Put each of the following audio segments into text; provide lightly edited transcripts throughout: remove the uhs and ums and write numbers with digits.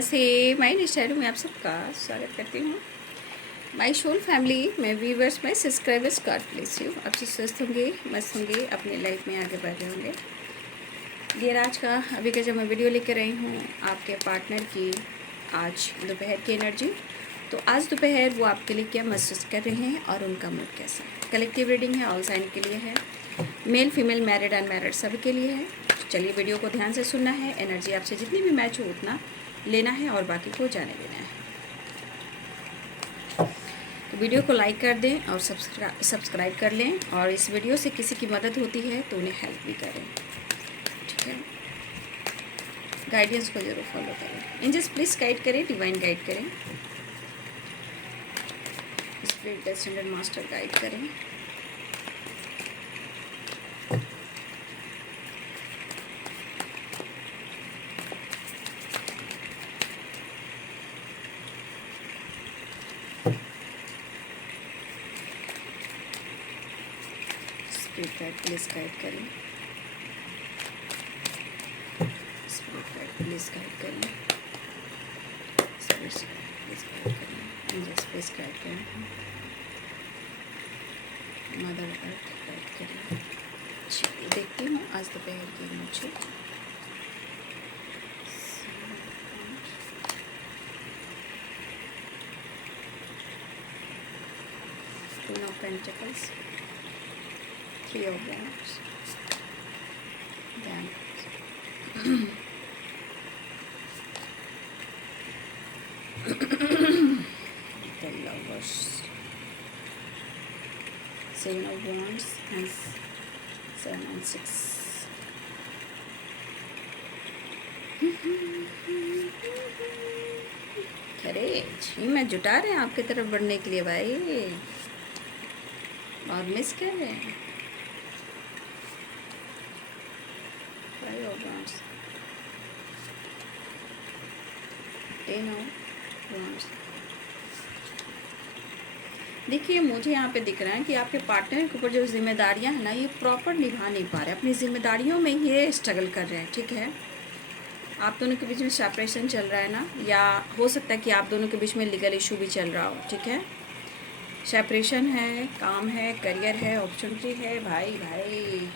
नमस्ते, my style में आप सबका स्वागत करती हूँ। माई शोल फैमिली में व्यूवर्स में सब्सक्राइबर्स गॉड ब्लेस यू। आप सब स्वस्थ होंगे, मस्त होंगे, अपनी लाइफ में आगे बढ़ रहे होंगे। ये आज का अभी का जब मैं वीडियो लेकर आई हूँ आपके पार्टनर की आज दोपहर की एनर्जी। तो आज दोपहर वो आपके लिए क्या महसूस कर रहे हैं और उनका मूड कैसा है। कलेक्टिव रीडिंग है, ऑल साइन के लिए है, मेल फीमेल मैरिड अनमैरिड सभी के लिए है। चलिए वीडियो को ध्यान से सुनना है, एनर्जी आपसे जितनी भी मैच हो उतना लेना है और बाकी को जाने देना है। तो वीडियो को लाइक कर दें और सब्सक्राइब कर लें, और इस वीडियो से किसी की मदद होती है तो उन्हें हेल्प भी करें, ठीक है। गाइडेंस को जरूर फॉलो करें। एंजल्स प्लीज़ गाइड करें, डिवाइन गाइड करें, स्पिरिट डिसेंडेंट मास्टर गाइड करें। स्पिरिट गाइड प्लीज़ गाइड करें, स्पिरिट गाइड प्लीज़ गाइड करें, स्पिरिट प्लीज़ गाइड करें, एंजल्स प्लीज़ गाइड करें, मदर अर्थ गाइड करें। चलिए देखती हूँ आज दोपहर की मुझे Queen of Pentacles, Three of Wands, then the Lovers, Seven of Wands and Seven and Six. करेज, हिम्मत जुटा रहे हैं आपकी तरफ बढ़ने के लिए भाई, और मिस कर रहे हैं। Five of Wands, Ten of Wands। देखिए मुझे यहाँ पे दिख रहा है कि आपके पार्टनर के ऊपर जो जिम्मेदारियाँ हैं ना, ये प्रॉपर निभा नहीं पा रहे, अपनी जिम्मेदारियों में ये स्ट्रगल कर रहे हैं, ठीक है। आप दोनों के बीच में सेपरेशन चल रहा है ना, या हो सकता है कि आप दोनों के बीच में लीगल इशू भी चल रहा हो, ठीक है। सेपरेशन है, काम है, करियर है, अपॉर्चुनिटी है भाई भाई।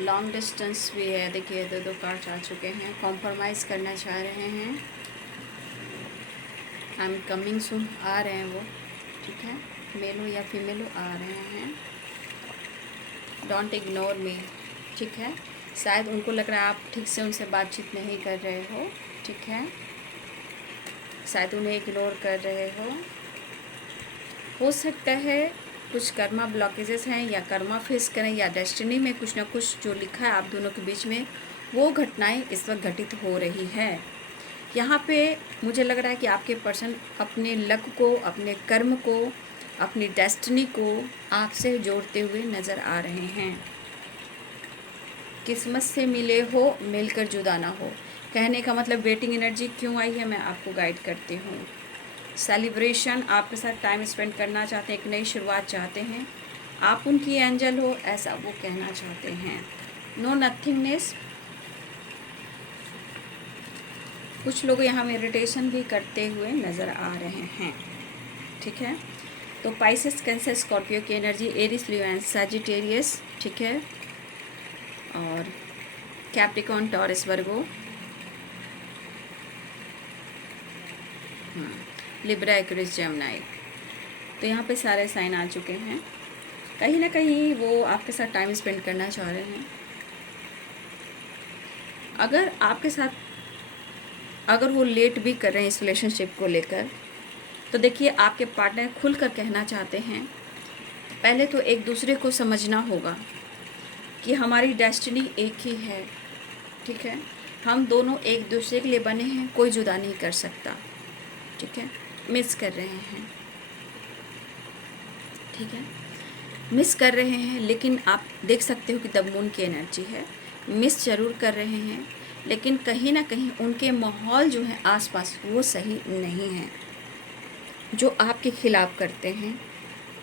लॉन्ग डिस्टेंस भी है, देखिए दो कार्ड्स आ चुके हैं। कॉम्प्रोमाइज़ करना चाह रहे हैं, आई एम कमिंग सून, आ रहे हैं वो, ठीक है। मेल हो या फीमेल हो, आ रहे हैं। डोंट इग्नोर मी, ठीक है। शायद उनको लग रहा है आप ठीक से उनसे बातचीत नहीं कर रहे हो, ठीक है। शायद उन्हें इग्नोर कर रहे हो सकता है कुछ कर्मा ब्लॉकेजेस हैं, या कर्मा फेस करें, या डेस्टिनी में कुछ ना कुछ जो लिखा है आप दोनों के बीच में, वो घटनाएं इस वक्त घटित हो रही है। यहाँ पे मुझे लग रहा है कि आपके पर्सन अपने लक को, अपने कर्म को, अपनी डेस्टिनी को आपसे जोड़ते हुए नज़र आ रहे हैं। किस्मत से मिले हो, मिलकर जुदा ना हो, कहने का मतलब वेटिंग एनर्जी क्यों आई है, मैं आपको गाइड करती हूँ। सेलिब्रेशन, आपके साथ टाइम स्पेंड करना चाहते हैं, एक नई शुरुआत चाहते हैं, आप उनकी एंजल हो ऐसा वो कहना चाहते हैं। नो नथिंगनेस, कुछ लोग यहाँ मेडिटेशन भी करते हुए नज़र आ रहे हैं, ठीक है। तो पाइसेस, कैंसर, स्कॉर्पियो की energy, Aries, Leo and Sagittarius, ठीक है, और Capricorn, Taurus, Virgo, Libra, Aquarius, Gemini. तो यहाँ पे सारे साइन आ चुके हैं। कहीं ना कहीं वो आपके साथ टाइम स्पेंड करना चाह रहे हैं। अगर आपके साथ अगर वो लेट भी कर रहे हैं इस रिलेशनशिप को लेकर, तो देखिए आपके पार्टनर खुलकर कहना चाहते हैं। पहले तो एक दूसरे को समझना होगा कि हमारी डेस्टिनी एक ही है, ठीक है। हम दोनों एक दूसरे के लिए बने हैं, कोई जुदा नहीं कर सकता, ठीक है। मिस कर रहे हैं, ठीक है, मिस कर रहे हैं, लेकिन आप देख सकते हो कि द मून की एनर्जी है। मिस ज़रूर कर रहे हैं, लेकिन कहीं ना कहीं उनके माहौल जो है आसपास वो सही नहीं है। जो आपके खिलाफ़ करते हैं,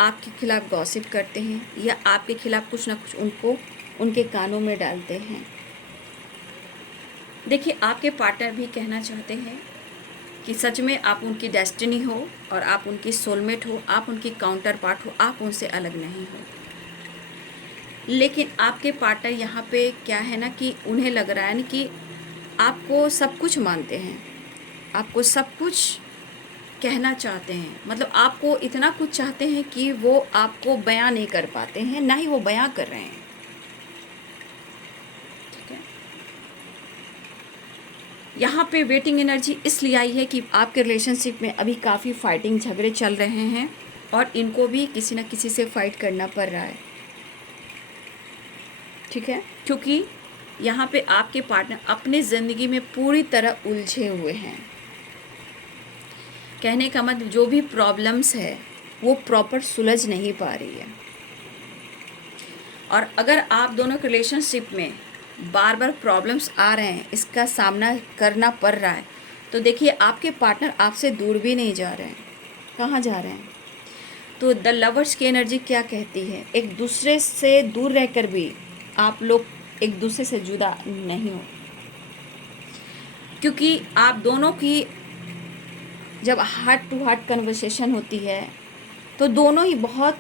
आपके खिलाफ़ गॉसिप करते हैं, या आपके खिलाफ़ कुछ ना कुछ उनको उनके कानों में डालते हैं। देखिए, आपके पार्टनर भी कहना चाहते हैं कि सच में आप उनकी डेस्टिनी हो और आप उनकी सोलमेट हो, आप उनकी काउंटर पार्ट हो, आप उनसे अलग नहीं हो। लेकिन आपके पार्टनर यहाँ पे क्या है ना कि उन्हें लग रहा है ना कि आपको सब कुछ मानते हैं, आपको सब कुछ कहना चाहते हैं, मतलब आपको इतना कुछ चाहते हैं कि वो आपको बयां नहीं कर पाते हैं, ना ही वो बयां कर रहे हैं, ठीक है। यहाँ पे वेटिंग एनर्जी इसलिए आई है कि आपके रिलेशनशिप में अभी काफ़ी फाइटिंग झगड़े चल रहे हैं और इनको भी किसी न किसी से फाइट करना पड़ रहा है, ठीक है। क्योंकि यहाँ पे आपके पार्टनर अपनी ज़िंदगी में पूरी तरह उलझे हुए हैं। कहने का मतलब जो भी प्रॉब्लम्स है वो प्रॉपर सुलझ नहीं पा रही है। और अगर आप दोनों के रिलेशनशिप में बार बार प्रॉब्लम्स आ रहे हैं, इसका सामना करना पड़ रहा है, तो देखिए आपके पार्टनर आपसे दूर भी नहीं जा रहे हैं। कहाँ जा रहे हैं? तो द लवर्स की एनर्जी क्या कहती है? एक दूसरे से दूर रहकर भी आप लोग एक दूसरे से जुदा नहीं हो, क्योंकि आप दोनों की जब हार्ट टू हार्ट कन्वर्सेशन होती है तो दोनों ही बहुत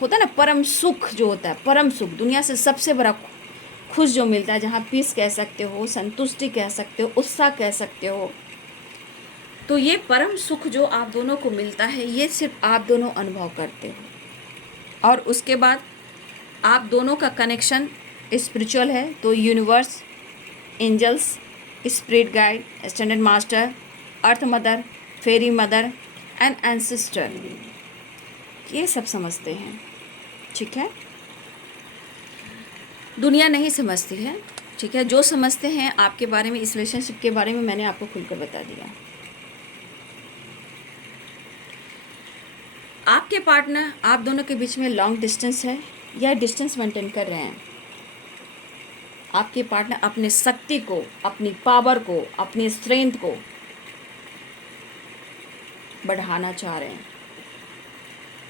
होता है ना, परम सुख जो होता है, परम सुख, दुनिया से सबसे बड़ा खुश जो मिलता है, जहाँ पीस कह सकते हो, संतुष्टि कह सकते हो, उत्साह कह सकते हो, तो ये परम सुख जो आप दोनों को मिलता है ये सिर्फ आप दोनों अनुभव करते हो। और उसके बाद आप दोनों का कनेक्शन स्पिरिचुअल है, तो universe, angels, spirit guide, standard master, earth mother, fairy mother and ancestor, ये सब समझते हैं, ठीक है। दुनिया नहीं समझती है, ठीक है। जो समझते हैं आपके बारे में, इस रिलेशनशिप के बारे में मैंने आपको खुलकर बता दिया। आपके पार्टनर, आप दोनों के बीच में लॉन्ग डिस्टेंस है या डिस्टेंस मेंटेन कर रहे हैं। आपके पार्टनर अपने शक्ति को, अपनी पावर को, अपनी स्ट्रेंथ को बढ़ाना चाह रहे हैं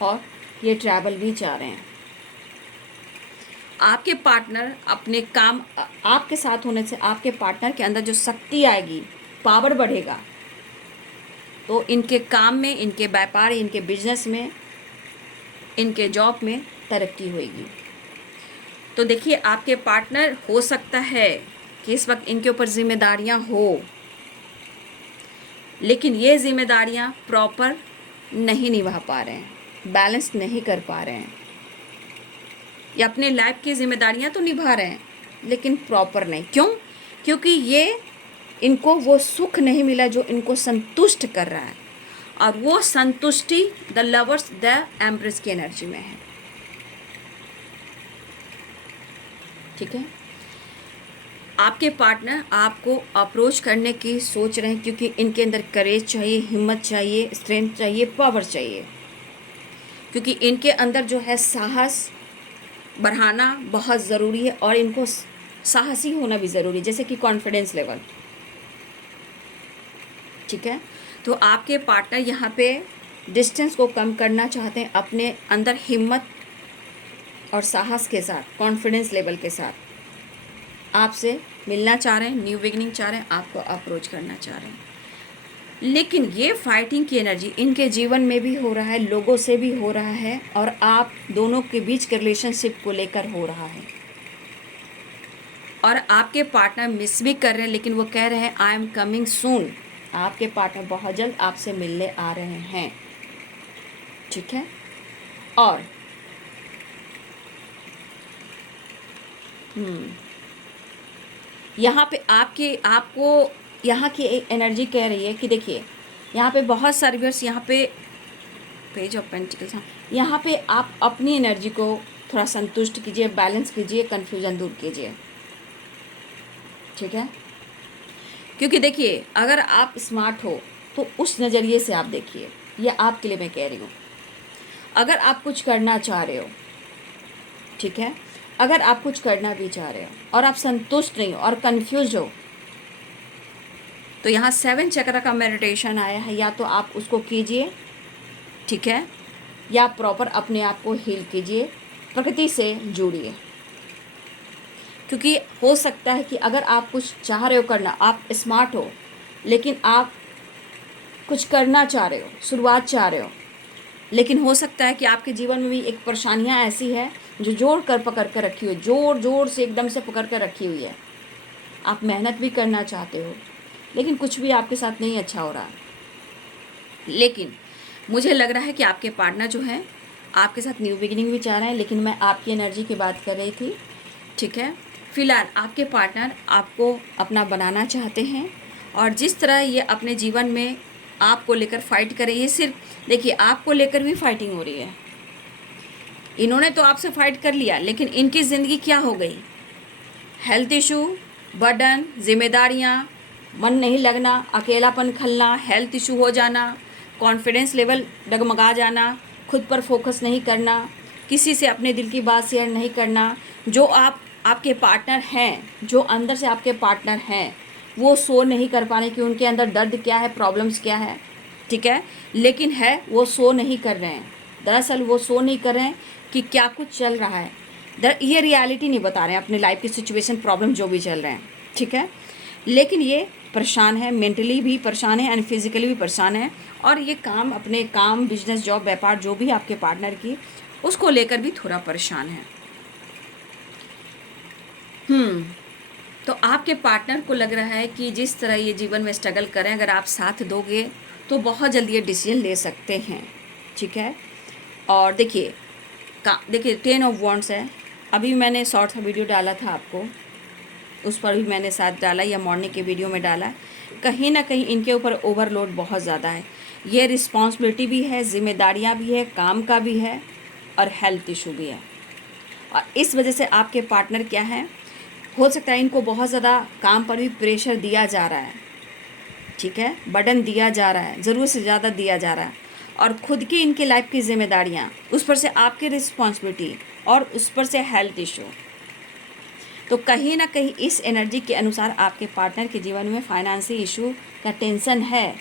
और ये ट्रैवल भी चाह रहे हैं। आपके पार्टनर अपने काम, आपके साथ होने से आपके पार्टनर के अंदर जो शक्ति आएगी, पावर बढ़ेगा, तो इनके काम में, इनके व्यापार, इनके बिजनेस में, इनके जॉब में तरक्की होगी। तो देखिए, आपके पार्टनर हो सकता है कि इस वक्त इनके ऊपर जिम्मेदारियां हो, लेकिन ये जिम्मेदारियां प्रॉपर नहीं निभा पा रहे हैं, बैलेंस नहीं कर पा रहे हैं, या अपने लाइफ की जिम्मेदारियां तो निभा रहे हैं लेकिन प्रॉपर नहीं। क्यों? क्योंकि ये इनको वो सुख नहीं मिला जो इनको संतुष्ट कर रहा है, और वो संतुष्टि द लवर्स, द एम्प्रेस की एनर्जी में है, ठीक है। आपके पार्टनर आपको अप्रोच करने की सोच रहे हैं, क्योंकि इनके अंदर करेज चाहिए, हिम्मत चाहिए, स्ट्रेंथ चाहिए, पावर चाहिए, क्योंकि इनके अंदर जो है साहस बढ़ाना बहुत ज़रूरी है, और इनको साहसी होना भी ज़रूरी है, जैसे कि कॉन्फिडेंस लेवल, ठीक है। तो आपके पार्टनर यहाँ पे डिस्टेंस को कम करना चाहते हैं, अपने अंदर हिम्मत और साहस के साथ, कॉन्फिडेंस लेवल के साथ आपसे मिलना चाह रहे हैं, न्यू बिगनिंग चाह रहे हैं, आपको अप्रोच करना चाह रहे हैं। लेकिन ये फाइटिंग की एनर्जी इनके जीवन में भी हो रहा है, लोगों से भी हो रहा है, और आप दोनों के बीच के रिलेशनशिप को लेकर हो रहा है। और आपके पार्टनर मिस भी कर रहे हैं, लेकिन वो कह रहे हैं आई एम कमिंग सून। आपके पार्टनर बहुत जल्द आपसे मिलने आ रहे हैं, ठीक है। और यहाँ पे आपको यहाँ की एनर्जी कह रही है कि देखिए, यहाँ पे बहुत सारे व्यूअर्स, यहाँ पे पेज ऑफ पेंटिकल्स, यहाँ पे आप अपनी एनर्जी को थोड़ा संतुष्ट कीजिए, बैलेंस कीजिए, कन्फ्यूजन दूर कीजिए। ठीक है, क्योंकि देखिए अगर आप स्मार्ट हो तो उस नज़रिए से आप देखिए, ये आपके लिए मैं कह रही हूँ। अगर आप कुछ करना चाह रहे हो, ठीक है, अगर आप कुछ करना भी चाह रहे हो और आप संतुष्ट नहीं हो और कंफ्यूज हो, तो यहाँ 7 चक्र का मेडिटेशन आया है, या तो आप उसको कीजिए, ठीक है, या प्रॉपर अपने आप को हील कीजिए, प्रकृति से जुड़िए। क्योंकि हो सकता है कि अगर आप कुछ चाह रहे हो करना, आप स्मार्ट हो लेकिन आप कुछ करना चाह रहे हो, शुरुआत चाह रहे हो, लेकिन हो सकता है कि आपके जीवन में भी एक परेशानियां ऐसी है जो जोड़ कर पकड़ कर रखी हुई, जोर जोर से एकदम से पकड़ कर रखी हुई है। आप मेहनत भी करना चाहते हो लेकिन कुछ भी आपके साथ नहीं अच्छा हो रहा। लेकिन मुझे लग रहा है कि आपके पार्टनर जो हैं आपके साथ न्यू बिगिनिंग भी चाह रहे हैं, लेकिन मैं आपकी एनर्जी की बात कर रही थी, ठीक है। फिलहाल आपके पार्टनर आपको अपना बनाना चाहते हैं, और जिस तरह ये अपने जीवन में आपको लेकर फाइट कर रही है, सिर्फ देखिए आपको लेकर भी फाइटिंग हो रही है। इन्होंने तो आपसे फाइट कर लिया, लेकिन इनकी ज़िंदगी क्या हो गई, हेल्थ इशू, बर्डन, जिम्मेदारियाँ, मन नहीं लगना, अकेलापन खलना, हेल्थ इशू हो जाना, कॉन्फिडेंस लेवल डगमगा जाना, खुद पर फोकस नहीं करना, किसी से अपने दिल की बात शेयर नहीं करना। जो आपके पार्टनर हैं, जो अंदर से आपके पार्टनर हैं, वो सो नहीं कर पा रहे कि उनके अंदर दर्द क्या है, प्रॉब्लम्स क्या है, ठीक है, लेकिन है वो सो नहीं कर रहे हैं। दरअसल वो सो नहीं कर रहे हैं कि क्या कुछ चल रहा है, ये रियलिटी नहीं बता रहे हैं अपने लाइफ की सिचुएशन, प्रॉब्लम जो भी चल रहे हैं, ठीक है, लेकिन ये परेशान है, मेंटली भी परेशान है एंड फिजिकली भी परेशान है। और ये काम, अपने काम, बिजनेस, जॉब, व्यापार जो भी आपके पार्टनर की, उसको लेकर भी थोड़ा परेशान है। तो आपके पार्टनर को लग रहा है कि जिस तरह ये जीवन में स्ट्रगल करें, अगर आप साथ दोगे तो बहुत जल्दी ये डिसीजन ले सकते हैं, ठीक है। और देखिए देखिए 10 ऑफ वॉन्ड्स है। अभी मैंने शॉर्ट वीडियो डाला था आपको, उस पर भी मैंने साथ डाला, या मॉर्निंग के वीडियो में डाला। कहीं ना कहीं इनके ऊपर ओवरलोड बहुत ज़्यादा है, ये रिस्पॉन्सिबिलिटी भी है, जिम्मेदारियां भी है, काम का भी है, और हेल्थ इशू भी है। और इस वजह से आपके पार्टनर क्या है, हो सकता है इनको बहुत ज़्यादा काम पर भी प्रेशर दिया जा रहा है, ठीक है, बर्डन दिया जा रहा है, ज़रूरत से ज़्यादा दिया जा रहा है, और खुद की इनकी लाइफ की जिम्मेदारियाँ, उस पर से आपकी रिस्पॉन्सिबिलिटी, और उस पर से हेल्थ इशू। तो कहीं ना कहीं इस एनर्जी के अनुसार आपके पार्टनर के जीवन में फाइनेंशियल इशू का टेंशन है,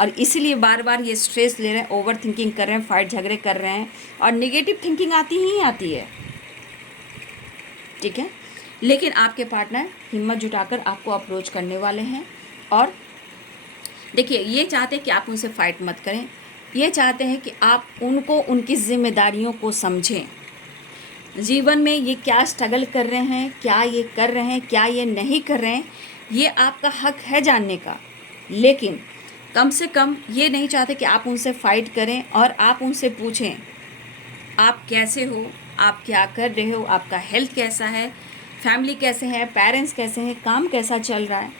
और इसीलिए बार बार ये स्ट्रेस ले रहे हैं, ओवर थिंकिंग कर रहे हैं, फाइट झगड़े कर रहे हैं, और नेगेटिव थिंकिंग आती ही आती है, ठीक है। लेकिन आपके पार्टनर हिम्मत जुटाकर आपको अप्रोच करने वाले हैं, और देखिए ये चाहते हैं कि आप उनसे फाइट मत करें, ये चाहते हैं कि आप उनको, उनकी जिम्मेदारियों को समझें। जीवन में ये क्या स्ट्रगल कर रहे हैं, क्या ये कर रहे हैं, क्या ये नहीं कर रहे हैं, ये आपका हक है जानने का। लेकिन कम से कम ये नहीं चाहते कि आप उनसे फाइट करें और आप उनसे पूछें आप कैसे हो, आप क्या कर रहे हो, आपका हेल्थ कैसा है, फैमिली कैसे है, पेरेंट्स कैसे हैं, काम कैसा चल रहा है।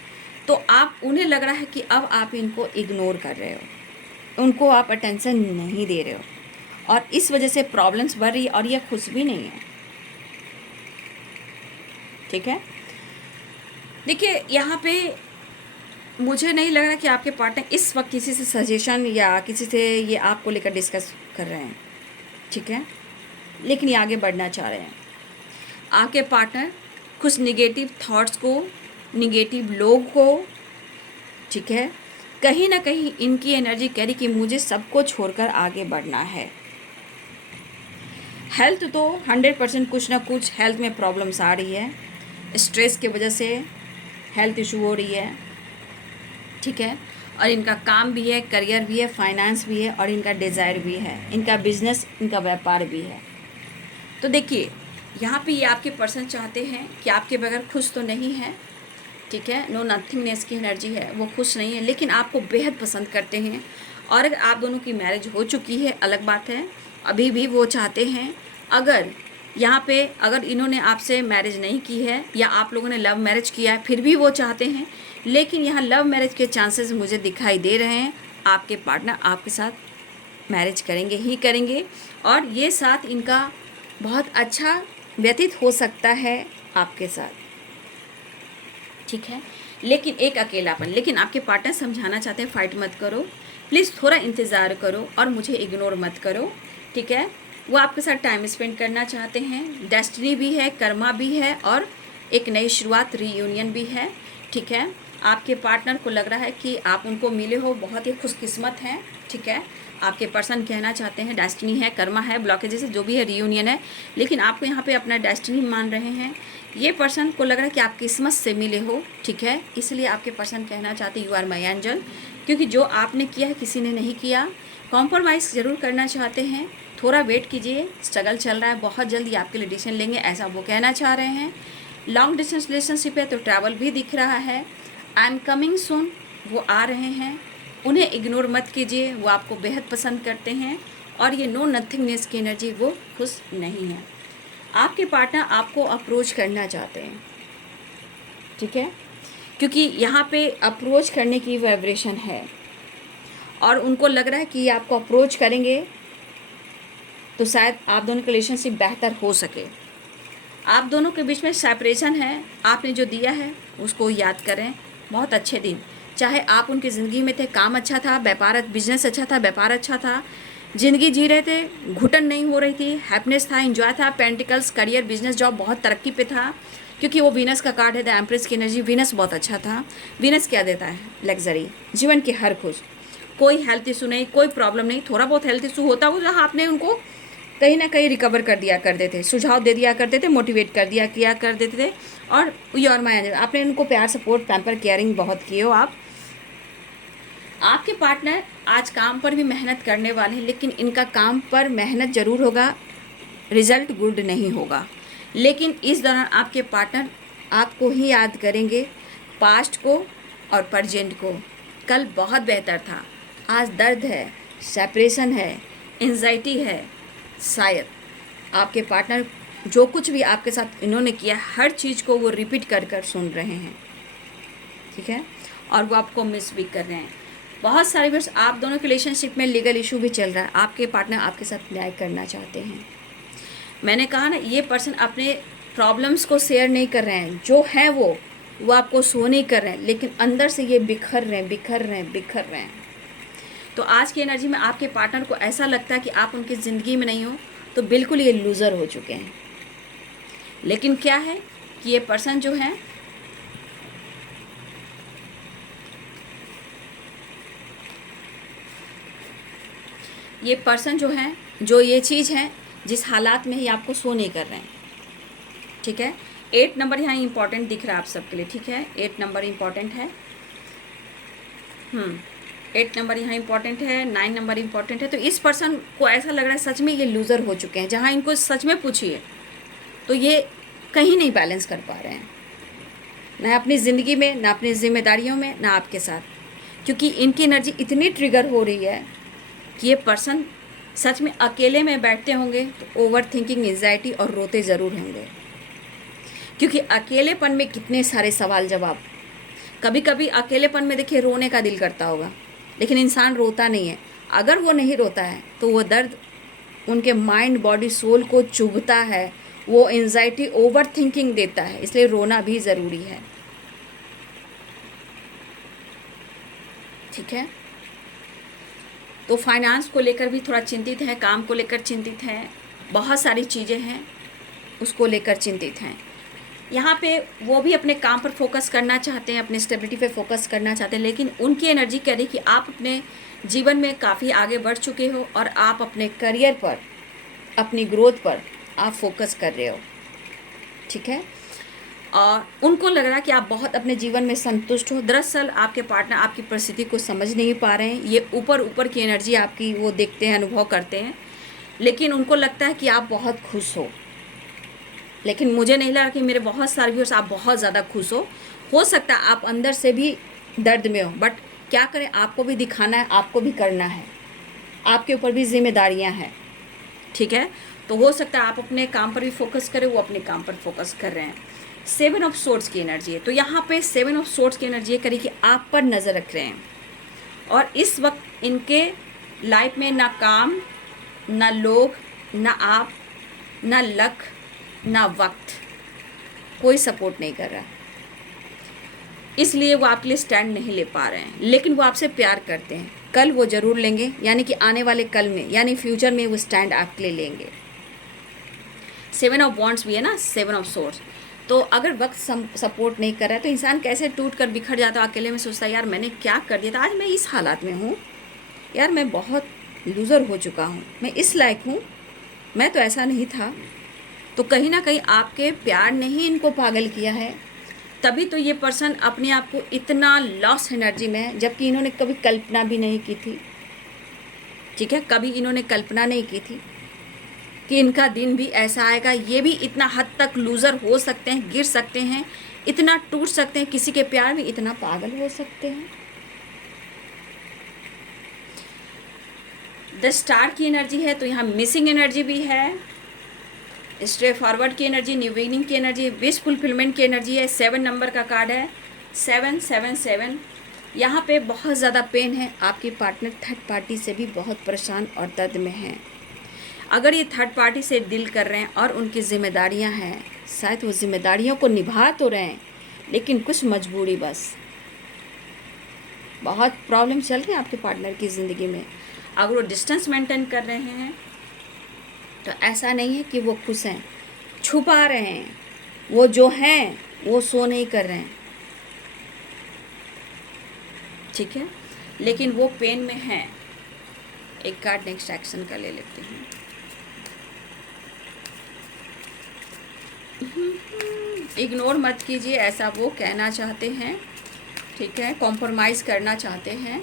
तो आप, उन्हें लग रहा है कि अब आप इनको इग्नोर कर रहे हो, उनको आप अटेंशन नहीं दे रहे हो, और इस वजह से प्रॉब्लम्स बढ़ रही है, और ये खुश भी नहीं है, ठीक है। देखिए यहाँ पे मुझे नहीं लग रहा कि आपके पार्टनर इस वक्त किसी से सजेशन या किसी से ये आपको लेकर डिस्कस कर रहे हैं, ठीक है, लेकिन ये आगे बढ़ना चाह रहे हैं। आपके पार्टनर कुछ निगेटिव थॉट्स को, निगेटिव लोग को, ठीक है, कहीं ना कहीं इनकी एनर्जी कह रही कि मुझे सबको छोड़कर आगे बढ़ना है। हेल्थ तो 100% कुछ ना कुछ हेल्थ में प्रॉब्लम्स आ रही है, स्ट्रेस की वजह से हेल्थ इशू हो रही है, ठीक है, और इनका काम भी है, करियर भी है, फाइनेंस भी है, और इनका डिज़ायर भी है, इनका बिजनेस, इनका व्यापार भी है। तो देखिए यहाँ पे ये आपके पर्सन चाहते हैं कि आपके बगैर खुश तो नहीं है, ठीक है, नो नथिंगनेस की एनर्जी है, वो खुश नहीं है, लेकिन आपको बेहद पसंद करते हैं। और अगर आप दोनों की मैरिज हो चुकी है अलग बात है, अभी भी वो चाहते हैं, अगर यहाँ पे अगर इन्होंने आपसे मैरिज नहीं की है या आप लोगों ने लव मैरिज किया है, फिर भी वो चाहते हैं, लेकिन यहाँ लव मैरिज के चांसेस मुझे दिखाई दे रहे हैं। आपके पार्टनर आपके साथ मैरिज करेंगे ही करेंगे, और ये साथ इनका बहुत अच्छा व्यतीत हो सकता है आपके साथ, ठीक है, लेकिन एक अकेलापन। लेकिन आपके पार्टनर समझाना चाहते हैं फाइट मत करो, प्लीज़ थोड़ा इंतज़ार करो और मुझे इग्नोर मत करो, ठीक है। वो आपके साथ टाइम स्पेंड करना चाहते हैं, डेस्टिनी भी है, कर्मा भी है और एक नई शुरुआत, रीयूनियन भी है, ठीक है। आपके पार्टनर को लग रहा है कि आप उनको मिले हो, बहुत ही खुशकिस्मत हैं, ठीक है। आपके पर्सन कहना चाहते हैं डेस्टिनी है, कर्मा है, ब्लॉकेजेस जो भी है, रीयूनियन है, लेकिन आपको यहाँ पे अपना डेस्टिनी मान रहे हैं। ये पर्सन को लग रहा है कि आप किस्मत से मिले हो, ठीक है। इसलिए आपके पर्सन कहना चाहते हैं यू आर माई एंजल, क्योंकि जो आपने किया है किसी ने नहीं किया। कॉम्प्रोमाइज़ ज़रूर करना चाहते हैं, थोड़ा वेट कीजिए, स्ट्रगल चल रहा है, बहुत जल्दी आपके लिए डिसीजन लेंगे, ऐसा वो कहना चाह रहे हैं। लॉन्ग डिस्टेंस रिलेशनशिप है तो ट्रैवल भी दिख रहा है। आई एम कमिंग सून, वो आ रहे हैं, उन्हें इग्नोर मत कीजिए, वो आपको बेहद पसंद करते हैं और ये नो नथिंगनेस की एनर्जी, वो खुश नहीं है। आपके पार्टनर आपको अप्रोच करना चाहते हैं, ठीक है, क्योंकि यहाँ पे अप्रोच करने की वाइब्रेशन है और उनको लग रहा है कि आपको अप्रोच करेंगे तो शायद आप दोनों का रिलेशनशिप बेहतर हो सके। आप दोनों के बीच में सेपरेशन है, आपने जो दिया है उसको याद करें। बहुत अच्छे दिन, चाहे आप उनकी ज़िंदगी में थे, काम अच्छा था, व्यापार बिजनेस अच्छा था, व्यापार अच्छा था, ज़िंदगी जी रहे थे, घुटन नहीं हो रही थी, हैप्पीनेस था, एंजॉय था, पेंटिकल्स, करियर, बिजनेस, जॉब बहुत तरक्की पे था, क्योंकि वो वीनस का कार्ड है, द एम्प्रेस की एनर्जी। वीनस बहुत अच्छा था। वीनस क्या देता है? लग्जरी, जीवन की हर खुश, कोई हेल्थ इशू नहीं, कोई प्रॉब्लम नहीं। थोड़ा बहुत हेल्थ इशू होता हो तो आपने उनको कहीं ना कहीं रिकवर कर दिया करते थे, सुझाव दे दिया करते थे, मोटिवेट कर दिया किया कर देते थे। और योर माय एंजल, आपने उनको प्यार, सपोर्ट, पैम्पर, केयरिंग बहुत किए हो आप। आपके पार्टनर आज काम पर भी मेहनत करने वाले हैं, लेकिन इनका काम पर मेहनत ज़रूर होगा, रिजल्ट गुड नहीं होगा। लेकिन इस दौरान आपके पार्टनर आपको ही याद करेंगे, पास्ट को और प्रेजेंट को। कल बहुत बेहतर था, आज दर्द है, सेपरेशन है, एंजाइटी है। शायद आपके पार्टनर जो कुछ भी आपके साथ इन्होंने किया, हर चीज़ को वो रिपीट कर कर सुन रहे हैं, ठीक है, और वो आपको मिस भी कर रहे हैं। बहुत सारे वर्ष आप दोनों के रिलेशनशिप में लीगल इशू भी चल रहा है। आपके पार्टनर आपके साथ न्याय करना चाहते हैं। मैंने कहा ना, ये पर्सन अपने प्रॉब्लम्स को शेयर नहीं कर रहे हैं, जो है वो आपको शो नहीं कर रहे हैं, लेकिन अंदर से ये बिखर रहे हैं, बिखर रहे हैं, बिखर रहे हैं। तो आज की एनर्जी में आपके पार्टनर को ऐसा लगता है कि आप उनकी ज़िंदगी में नहीं हो, तो बिल्कुल ये लूज़र हो चुके हैं। लेकिन क्या है कि ये पर्सन जो है जो ये चीज़ है, जिस हालात में ही आपको शो नहीं कर रहे हैं, ठीक है। 8 नंबर यहाँ इंपॉर्टेंट दिख रहा है आप सबके लिए, ठीक है, 8 नंबर इंपॉर्टेंट है। 8 नंबर यहाँ इंपॉर्टेंट है, 9 नंबर इंपॉर्टेंट है। तो इस पर्सन को ऐसा लग रहा है सच में ये लूज़र हो चुके हैं। जहाँ इनको सच में पूछिए तो ये कहीं नहीं बैलेंस कर पा रहे हैं, ना अपनी ज़िंदगी में, ना अपनी जिम्मेदारियों में, ना आपके साथ, क्योंकि इनकी एनर्जी इतनी ट्रिगर हो रही है कि ये पर्सन सच में अकेले में बैठते होंगे तो ओवर थिंकिंग, एंजाइटी और रोते ज़रूर होंगे, क्योंकि अकेलेपन में कितने सारे सवाल जवाब। कभी कभी अकेलेपन में देखिए रोने का दिल करता होगा, लेकिन इंसान रोता नहीं है। अगर वो नहीं रोता है तो वो दर्द उनके माइंड, बॉडी, सोल को चुभता है, वो एंजाइटी, ओवर थिंकिंग देता है, इसलिए रोना भी ज़रूरी है, ठीक है। तो फाइनेंस को लेकर भी थोड़ा चिंतित है, काम को लेकर चिंतित है, बहुत सारी चीज़ें हैं उसको लेकर चिंतित हैं। यहाँ पे वो भी अपने काम पर फोकस करना चाहते हैं, अपने स्टेबिलिटी पे फोकस करना चाहते हैं, लेकिन उनकी एनर्जी कह रही कि आप अपने जीवन में काफ़ी आगे बढ़ चुके हो और आप अपने करियर पर, अपनी ग्रोथ पर आप फोकस कर रहे हो, ठीक है। और उनको लग रहा है कि आप बहुत अपने जीवन में संतुष्ट हो। दरअसल आपके पार्टनर आपकी परिस्थिति को समझ नहीं पा रहे हैं। ये ऊपर की एनर्जी आपकी वो देखते हैं, अनुभव करते हैं, लेकिन उनको लगता है कि आप बहुत खुश हो। लेकिन मुझे नहीं लगा कि मेरे बहुत सारे व्यूअर्स आप बहुत ज़्यादा खुश हो सकता है आप अंदर से भी दर्द में हो, बट क्या करें, आपको भी दिखाना है, आपको भी करना है, आपके ऊपर भी जिम्मेदारियां हैं, ठीक है। तो हो सकता है आप अपने काम पर भी फोकस करें, वो अपने काम पर फोकस कर रहे हैं। 7 ऑफ सोर्ड्स की एनर्जी है, तो यहाँ पे 7 ऑफ सोर्ड्स की एनर्जी करी कि आप पर नज़र रख रहे हैं, और इस वक्त इनके लाइफ में ना काम, ना लोग, ना आप, ना लक, ना वक्त, कोई सपोर्ट नहीं कर रहा। इसलिए वो आपके लिए स्टैंड नहीं ले पा रहे हैं, लेकिन वो आपसे प्यार करते हैं। कल वो ज़रूर लेंगे, यानी कि आने वाले कल में, यानी फ्यूचर में वो स्टैंड आपके लिए लेंगे। 7 ऑफ वॉन्ड्स भी है ना, 7 ऑफ सोर्ड्स। तो अगर वक्त सपोर्ट नहीं कर रहा है तो इंसान कैसे टूट कर बिखर जाता है, अकेले में सोचता है यार मैंने क्या कर दिया था, आज मैं इस हालात में हूँ, यार मैं बहुत लूज़र हो चुका हूँ, मैं इस लायक हूँ, मैं तो ऐसा नहीं था। तो कहीं ना कहीं आपके प्यार ने ही इनको पागल किया है, तभी तो ये पर्सन अपने आप को इतना लॉस एनर्जी में है, जबकि इन्होंने कभी कल्पना भी नहीं की थी। ठीक है, कभी इन्होंने कल्पना नहीं की थी कि इनका दिन भी ऐसा आएगा। ये भी इतना हद तक लूज़र हो सकते हैं, गिर सकते हैं, इतना टूट सकते हैं, किसी के प्यार में इतना पागल हो सकते हैं। द स्टार की एनर्जी है, तो यहाँ मिसिंग एनर्जी भी है, स्ट्रेट फॉरवर्ड की एनर्जी, न्यू बिगिनिंग की एनर्जी, विश फुलफिलमेंट की एनर्जी है। 7 नंबर का कार्ड है, 777। यहाँ पे बहुत ज़्यादा पेन है, आपके पार्टनर थर्ड पार्टी से भी बहुत परेशान और दर्द में हैं। अगर ये थर्ड पार्टी से डील कर रहे हैं और उनकी जिम्मेदारियाँ हैं, शायद वो जिम्मेदारियों को निभा तो रहे हैं, लेकिन कुछ मजबूरी बस। बहुत प्रॉब्लम चल रही है आपके पार्टनर की ज़िंदगी में। अगर वो डिस्टेंस मेंटेन कर रहे हैं तो ऐसा नहीं है कि वो खुश हैं, छुपा रहे हैं, वो जो हैं वो शो नहीं कर रहे हैं। ठीक है, लेकिन वो पेन में हैं। एक कार्ड नेक्स्ट एक्शन का ले लेते हैं। इग्नोर मत कीजिए, ऐसा वो कहना चाहते हैं। ठीक है, कॉम्प्रोमाइज़ करना चाहते हैं।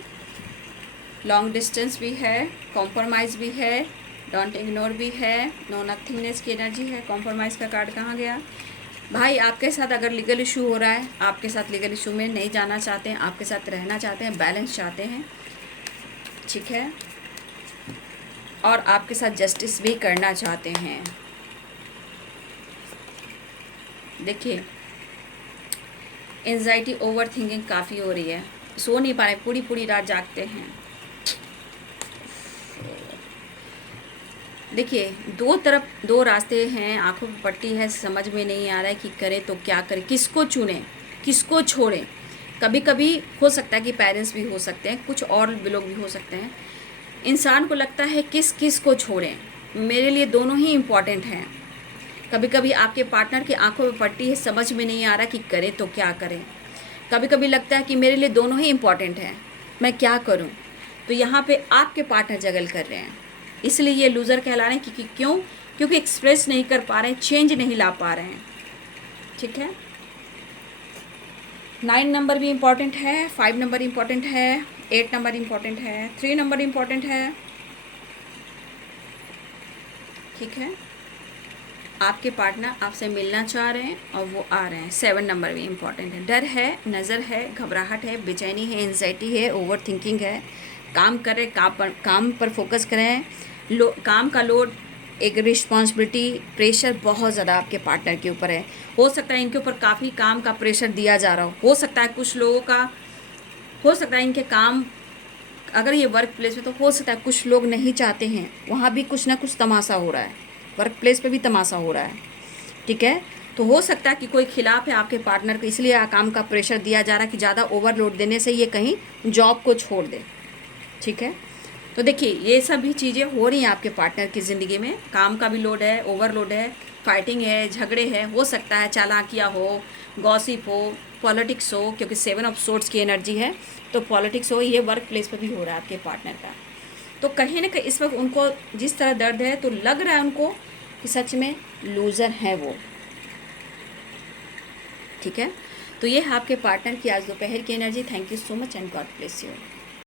लॉन्ग डिस्टेंस भी है, कॉम्प्रोमाइज़ भी है, डोंट इग्नोर भी है, नो नथिंगनेस की एनर्जी है। कॉम्प्रोमाइज़ का कार्ड कहाँ गया भाई? आपके साथ अगर लीगल इशू हो रहा है, आपके साथ लीगल इशू में नहीं जाना चाहते हैं, आपके साथ रहना चाहते हैं, बैलेंस चाहते हैं। ठीक है, और आपके साथ जस्टिस भी करना चाहते हैं। देखिए, एंजाइटी ओवर थिंकिंग काफ़ी हो रही है, सो नहीं पा रहे, पूरी पूरी रात जागते हैं। देखिए, दो रास्ते हैं, आंखों पर पट्टी है, समझ में नहीं आ रहा है कि करें तो क्या करें, किसको चुनें, किसको छोड़ें। कभी कभी हो सकता है कि पेरेंट्स भी हो सकते हैं, कुछ और भी लोग भी हो सकते हैं। इंसान को लगता है किस को छोड़ें, मेरे लिए दोनों ही इम्पॉर्टेंट हैं। कभी कभी आपके पार्टनर की आंखों में पट्टी है, समझ में नहीं आ रहा कि करें तो क्या करें। कभी कभी लगता है कि मेरे लिए दोनों ही इम्पॉर्टेंट हैं, मैं क्या करूं। तो यहाँ पे आपके पार्टनर जगल कर रहे हैं, इसलिए ये लूज़र कहला रहे हैं। क्योंकि एक्सप्रेस नहीं कर पा रहे हैं, चेंज नहीं ला पा रहे हैं। ठीक है, 9 नंबर भी इम्पॉर्टेंट है, 5 नंबर इम्पॉर्टेंट है, 8 नंबर इम्पॉर्टेंट है, 3 नंबर इम्पॉर्टेंट है। ठीक है, आपके पार्टनर आपसे मिलना चाह रहे हैं और वो आ रहे हैं। 7 नंबर भी इम्पॉर्टेंट है। डर है, नज़र है, घबराहट है, बेचैनी है, एंजाइटी है, ओवर थिंकिंग है। काम करें, काम पर फोकस करें। काम का लोड, एक रिस्पॉन्सिबिलिटी, प्रेशर बहुत ज़्यादा आपके पार्टनर के ऊपर है। हो सकता है इनके ऊपर काफ़ी काम का प्रेशर दिया जा रहा हो सकता है कुछ लोगों का, हो सकता है इनके काम, अगर ये वर्क प्लेस में, तो हो सकता है कुछ लोग नहीं चाहते हैं, वहाँ भी कुछ ना कुछ तमाशा हो रहा है, वर्क प्लेस पे भी तमाशा हो रहा है। ठीक है, तो हो सकता है कि कोई खिलाफ है आपके पार्टनर को, इसलिए काम का प्रेशर दिया जा रहा है कि ज़्यादा ओवरलोड देने से ये कहीं जॉब को छोड़ दे। ठीक है, तो देखिए ये सब भी चीज़ें हो रही हैं आपके पार्टनर की ज़िंदगी में। काम का भी लोड है, ओवरलोड है, फाइटिंग है, झगड़े हैं, हो सकता है चालाकियाँ हो, गॉसिप हो, पॉलिटिक्स हो, क्योंकि 7 ऑफ सोर्ड्स की एनर्जी है, तो पॉलिटिक्स हो, ये वर्क प्लेस पर भी हो रहा है आपके पार्टनर का। तो कहीं ना कहीं इस वक्त उनको जिस तरह दर्द है, तो लग रहा है उनको कि सच में लूज़र है वो। ठीक है, तो ये है आपके पार्टनर की आज दोपहर की energy. Thank you so much and God bless you.